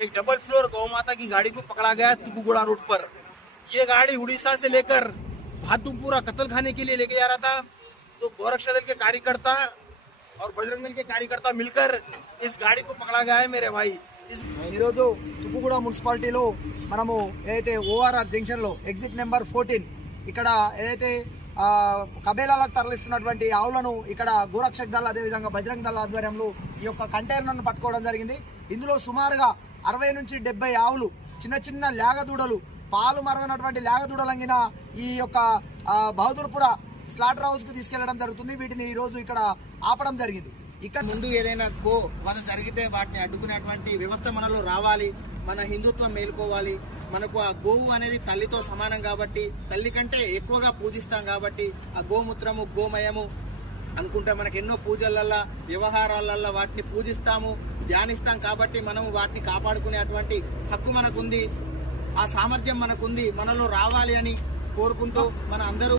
एक double floor गौ माता की गाड़ी को पकड़ा गया तुकुगुड़ा रोड पर। ये गाड़ी उड़ीसा से लेकर भातुपुरा कत्ल खाने के लिए लेके जा रहा था। तो गोरक्षा दल के कार्यकर्ता और बजरंग दल के कार्यकर्ता मिलकर इस गाड़ी को पकड़ा गया है मेरे भाई। ఈరోజు తుక్కుగూడ మున్సిపాలిటీలో మనము ఏదైతే ఓఆర్ఆర్ జంక్షన్లో ఎగ్జిట్ నెంబర్ 14 ఇక్కడ ఏదైతే కబేలాలకు తరలిస్తున్నటువంటి ఆవులను ఇక్కడ గోరక్షక దళ అదేవిధంగా బజరంగ దళ ఆధ్వర్యంలో ఈ యొక్క కంటైనర్ను పట్టుకోవడం జరిగింది. ఇందులో సుమారుగా 60 నుంచి 70 ఆవులు చిన్న చిన్న లేగదూడలు పాలు మరగనటువంటి లేగదూడలంగిన ఈ యొక్క బహదూర్పుర స్లాటర్ హౌస్కు తీసుకెళ్లడం జరుగుతుంది. వీటిని ఈరోజు ఇక్కడ ఆపడం జరిగింది. ఇక్కడ ముందు ఏదైనా గో వధ జరిగితే వాటిని అడ్డుకునేటువంటి వ్యవస్థ మనలో రావాలి. మన హిందుత్వం మేలుకోవాలి. మనకు ఆ గోవు అనేది తల్లితో సమానం కాబట్టి, తల్లి కంటే ఎక్కువగా పూజిస్తాం కాబట్టి ఆ గోమూత్రము గోమయము అనుకుంటే మనకు ఎన్నో పూజలల్లా వ్యవహారాలల్లా వాటిని పూజిస్తాము, ధ్యానిస్తాం కాబట్టి మనం వాటిని కాపాడుకునేటువంటి హక్కు మనకుంది, ఆ సామర్థ్యం మనకుంది. మనలో రావాలి అని కోరుకుంటూ మన అందరూ